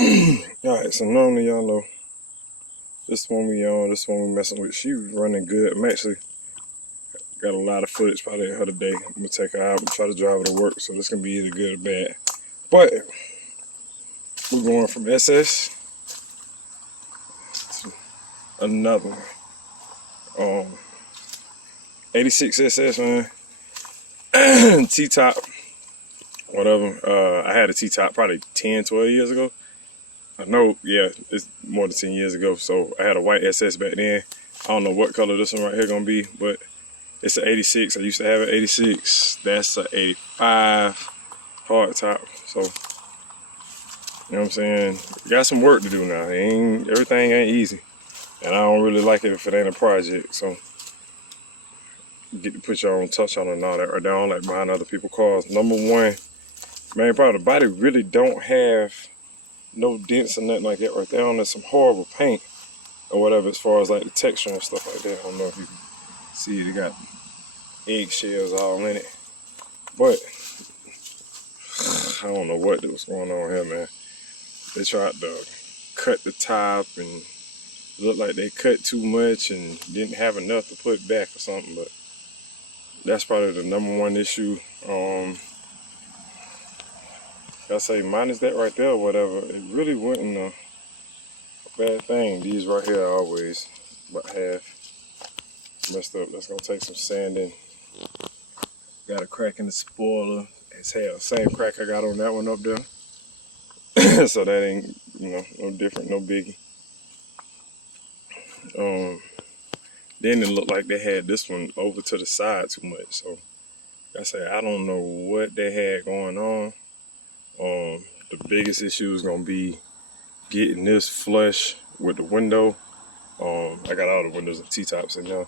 Alright, so normally y'all know this one we on, this one we messing with. She was running good. I'm actually got a lot of footage probably of her today. I'm gonna take her out and try to drive her to work, so this can be either good or bad. But we're going from SS to another one. 86 SS, man. T-top, whatever. I had a T-top probably 10, 12 years ago. I know, yeah, it's more than 10 years ago. So I had a white SS back then. I don't know what color this one right here gonna be, but it's an 86. I used to have an 86. That's an 85 hard top. So, you know what I'm saying? Got some work to do now. Everything ain't easy. And I don't really like it if it ain't a project. So, you get to put your own touch on it and all that. Or I don't like buying other people's cars. Number one, man, probably the body really don't have no dents or nothing like that right there. On there's some horrible paint or whatever as far as like the texture and stuff like that. I don't know if you can see it. It got eggshells all in it. But I don't know what was going on here, man. They tried to cut the top and looked like they cut too much and didn't have enough to put back or something, but that's probably the number one issue. I say minus that right there or whatever, it really wasn't a bad thing. These right here are always about half messed up. That's gonna take some sanding. Got a crack in the spoiler. It's hell. Same crack I got on that one up there. So that ain't, no different, no biggie. Then it looked like they had this one over to the side too much. So I say I don't know what they had going on. The biggest issue is gonna be getting this flush with the window. I got all the windows and T-tops in there,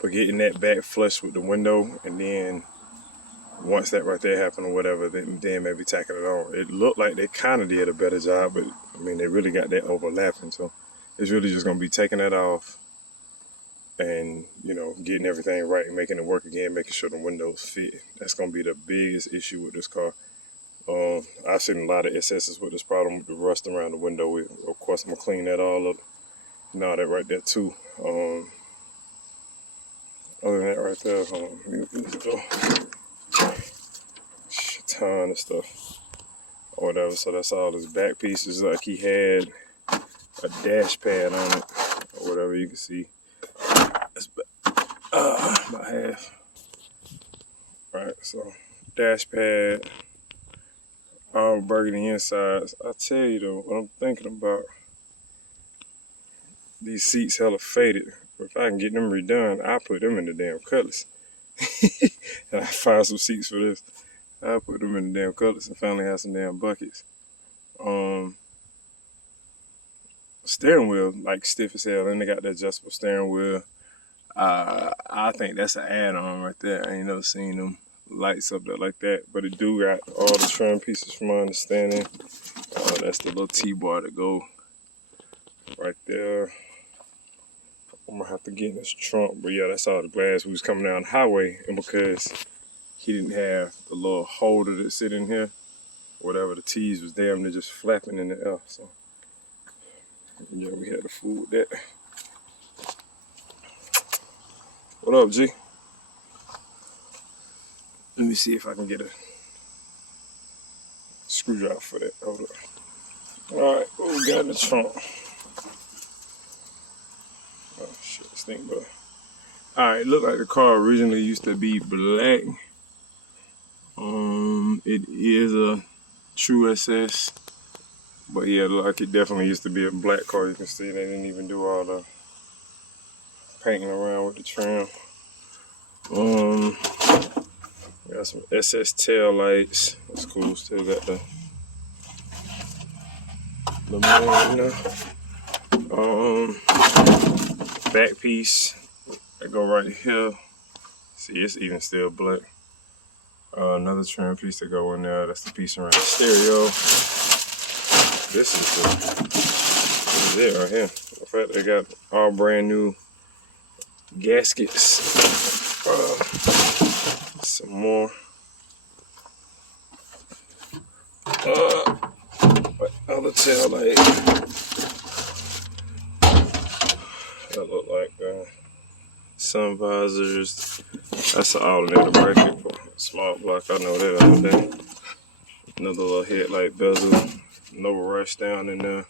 but getting that back flush with the window, and then once that right there happened or whatever, then maybe tacking it on. It looked like they kind of did a better job, but I mean they really got that overlapping. So it's really just gonna be taking that off and getting everything right and making it work again, making sure the windows fit. That's gonna be the biggest issue with this car. I've seen a lot of SS's with this problem with the rust around the window. Of course, I'm gonna clean that all up and all that right there too. Other than that right there, let's go. A ton of stuff or whatever. So that's all his back pieces. Like he had a dash pad on it or whatever. You can see it's about half. Right, so dash pad. All burgundy insides. I tell you though, what I'm thinking about, these seats hella faded. But if I can get them redone, I'll put them in the damn Cutlass. And I find some seats for this. I'll put them in the damn Cutlass and finally have some damn buckets. Steering wheel, like stiff as hell. And they got that adjustable steering wheel. I think that's an add-on right there. I ain't never seen them lights up there like that, but it do got all the trim pieces from my understanding. That's the little T-bar that go right there. I'm gonna have to get in this trunk, but yeah, that's all the glass. We was coming down the highway, and because he didn't have the little holder that sit in here, whatever, the T's was damn near just flapping in the air. So yeah, we had to fool with that. What up, G? Let me see if I can get a screwdriver for that. Hold up. Alright, what we got in the trunk? Oh shit, stink bug. Alright, looked like the car originally used to be black. It is a true SS. But yeah, like it definitely used to be a black car. You can see they didn't even do all the painting around with the trim. Got some SS tail lights. That's cool. Still got the man in there. Back piece that go right here. See, it's even still black. Another trim piece to go in there. That's the piece around the stereo. This is it right here. In fact, they got all brand new gaskets. Some more. other tail light. That look like sun visors. That's an alternator bracket for small block. I know that all day. Another little headlight bezel. No rush down in there,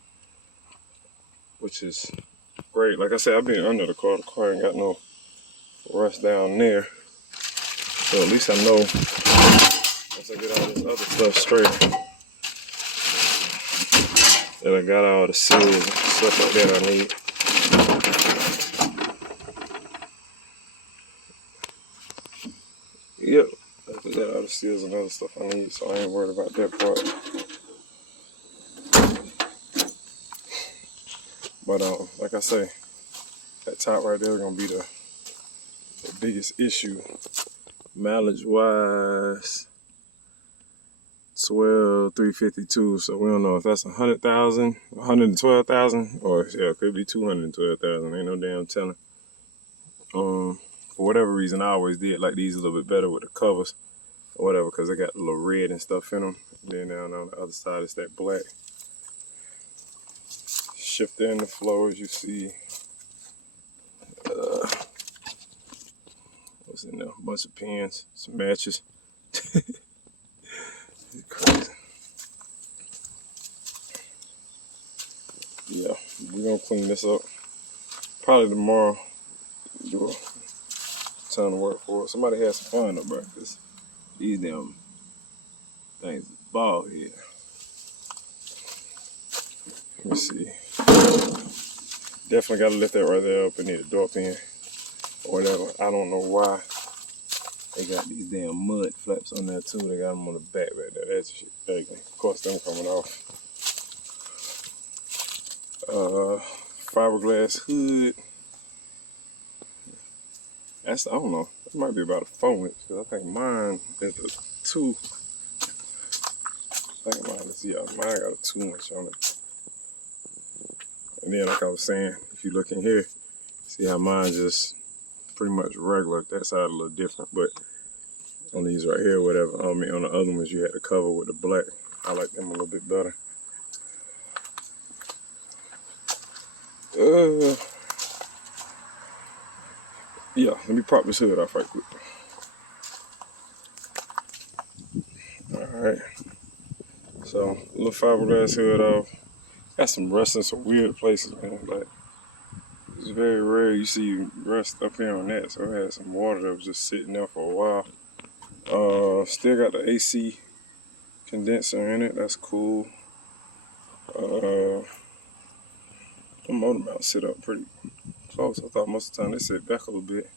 which is great. Like I said, I've been under the car. The car ain't got no rush down there. So at least I know once I get all this other stuff straight that I got all the seals and stuff like that I need. Yep, I got all the seals and other stuff I need, so I ain't worried about that part. But like I say, that top right there is gonna be the biggest issue. Mileage wise, 12,352. So we don't know if that's 100,000, 112,000, or yeah, it could be 212,000. Ain't no damn telling. For whatever reason, I always did like these a little bit better with the covers or whatever, because they got a little red and stuff in them. Then down on the other side is that black. Shifter in the flow, as you see. What's in there? A bunch of pins, some matches. Crazy. Yeah, we're gonna clean this up. Probably tomorrow. Do a ton of work for it. Somebody has some fun up, bro. Cause these damn things is bald head. Let me see. Definitely gotta lift that right there up and need a door pin or whatever. I don't know why they got these damn mud flaps on there too. They got them on the back right there. That's shit. Of course, them coming off. Fiberglass hood. That's, I don't know. It might be about a 4 inch because I think mine is a 2. I think mine is, yeah, mine got a 2 inch on it. And then, like I was saying, if you look in here, see how mine just pretty much regular. That side a little different, but on these right here, whatever. I mean, on the other ones, you had to cover with the black. I like them a little bit better. Yeah, let me prop this hood off right quick. Alright. So, little fiberglass hood off. Got some rust in some weird places, man. Like, it's very rare you see rust up here on that. So, it had some water that was just sitting there for a while. Still got the AC condenser in it. That's cool. The motor mount sit up pretty close. I thought most of the time they sit back a little bit.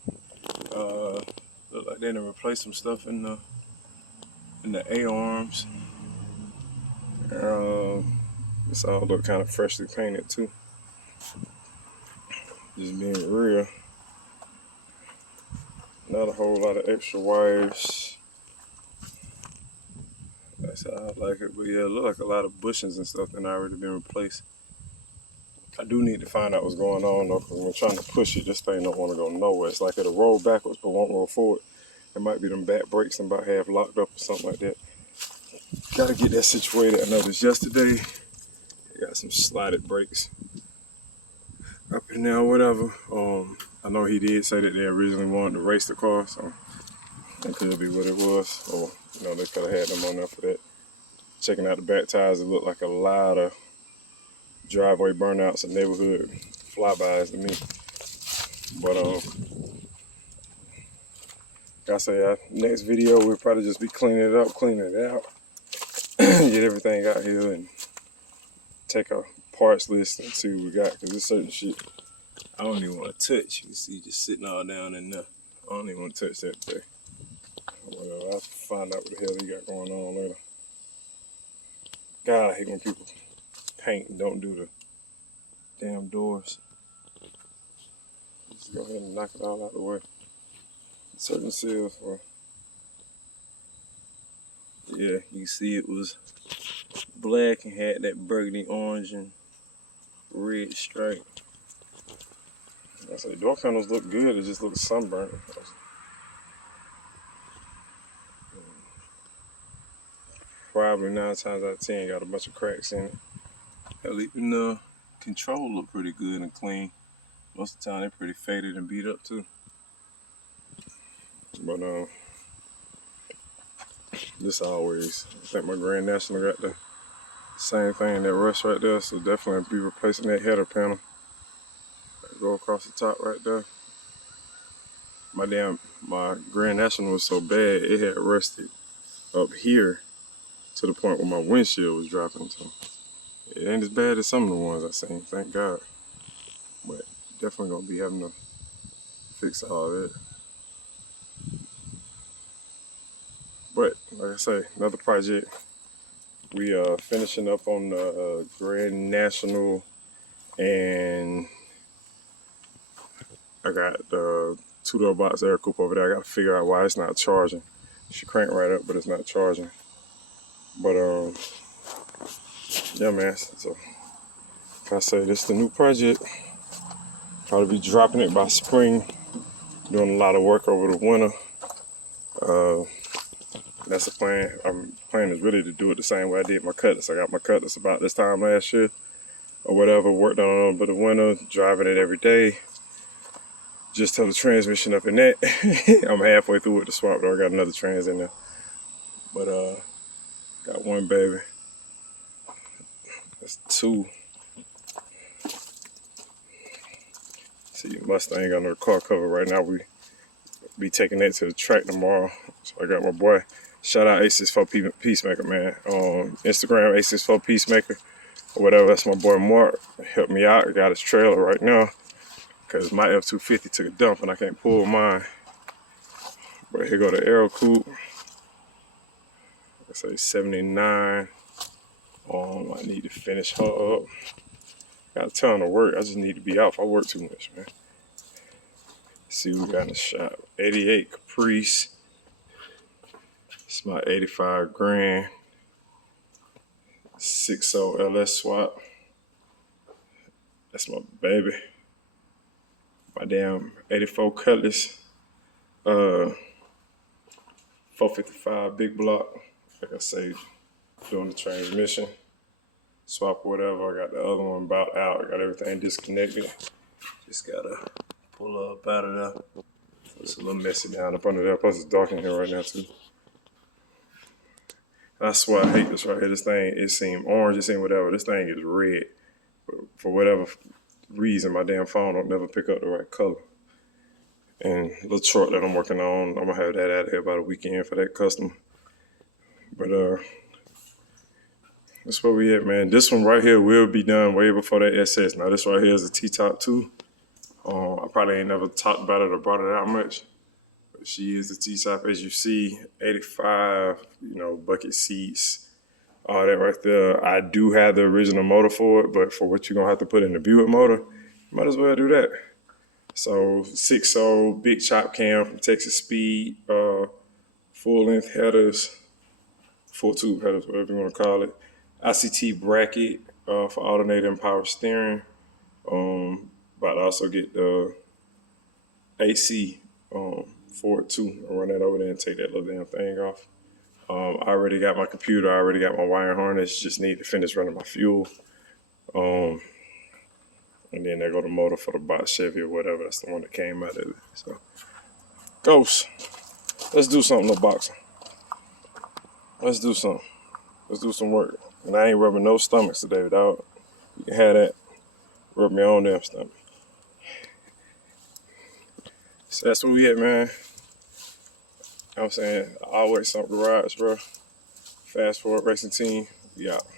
Look like they done replaced some stuff in the A-arms. This all look kind of freshly painted too. Just being real. Not a whole lot of extra wires. That's how I like it. But yeah, it look like a lot of bushings and stuff that already been replaced. I do need to find out what's going on though, because when we're trying to push it, this thing don't want to go nowhere. It's like it'll roll backwards but won't roll forward. It might be them back brakes and about half locked up or something like that. Gotta get that situated. I noticed yesterday, they got some slided brakes up in there or whatever. I know he did say that they originally wanted to race the car, so that could be what it was. Or, you know, they could have had them on there for that. Checking out the back tires, it looked like a lot of driveway burnouts and neighborhood flybys to me. But like I say, next video we'll probably just be cleaning it up, cleaning it out, get everything out here and take a parts list and see what we got, because there's certain shit I don't even want to touch. You see, just sitting all down in there. I don't even want to touch that today. Well, I'll find out what the hell he got going on later. God, I hate when people paint and don't do the damn doors. Just go ahead and knock it all out of the way. Certain seals for, yeah, you see it was black and had that burgundy orange and red stripe. I say door panels look good, it just looks sunburnt. Probably 9 times out of 10 got a bunch of cracks in it. Hell, even the control look pretty good and clean. Most of the time they're pretty faded and beat up too. But this always, I think my Grand National got the same thing, that rust right there, so definitely be replacing that header panel. Go across the top right there. My Grand National was so bad, it had rusted up here to the point where my windshield was dropping. So it ain't as bad as some of the ones I seen, thank God. But definitely gonna be having to fix all that. But like I say, another project. We are finishing up on the Grand National, and I got the two-door box air coupe over there. I got to figure out why it's not charging. She cranked right up, but it's not charging. But yeah, man. So like I say, this is the new project. Probably be dropping it by spring. Doing a lot of work over the winter. That's the plan. Plan is really to do it the same way I did my Cutlass. I got my Cutlass about this time last year or whatever. Worked on it over the winter, driving it every day. Just took the transmission up in that. I'm halfway through with the swap, though. I got another trans in there. But got one baby. That's two. See, Mustang got another car cover right now. We be taking that to the track tomorrow. So I got my boy. Shout out A64 Peacemaker, man. On Instagram, A64 Peacemaker or whatever. That's my boy Mark. Helped me out. I got his trailer right now because my F-250 took a dump and I can't pull mine. But here go the Aero Coupe. I say 79. I need to finish her up. Got a ton of work. I just need to be off. I work too much, man. Let's see what we got in the shop. 88 Caprice. It's my 85 grand. 60 LS swap. That's my baby. My damn 84 Cutlass. 455 big block. Like I say, doing the transmission. Swap or whatever. I got the other one about out. I got everything disconnected. Just gotta pull up out of there. It's a little messy down up under there. Plus it's dark in here right now too. That's why I hate this right here. This thing, it seemed orange, it seemed whatever. This thing is red. But for whatever reason, my damn phone don't never pick up the right color. And the little truck that I'm working on, I'm gonna have that out of here by the weekend for that customer. But that's where we at, man. This one right here will be done way before that SS. Now this right here is a T-Top 2. I probably ain't never talked about it or brought it out much. But she is the T-Top, as you see, 85, bucket seats, all that right there. I do have the original motor for it, but for what you're gonna have to put in the Buick motor, you might as well do that. So 6.0 big chop cam from Texas Speed, full length headers, full tube headers, whatever you want to call it. ICT bracket for alternator and power steering. About to also get the AC for it too. I'll run that over there and take that little damn thing off. I already got my computer. I already got my wire harness. Just need to finish running my fuel. And then there go the motor for the box Chevy or whatever. That's the one that came out of it. So, Ghost, let's do something, little boxer. Let's do something. Let's do some work. And I ain't rubbing no stomachs today, dog. You can have that. Rub me on damn stomach. So that's where we at, man. You know what I'm saying? Always something garage, bro. Fast Forward Racing Team. We out.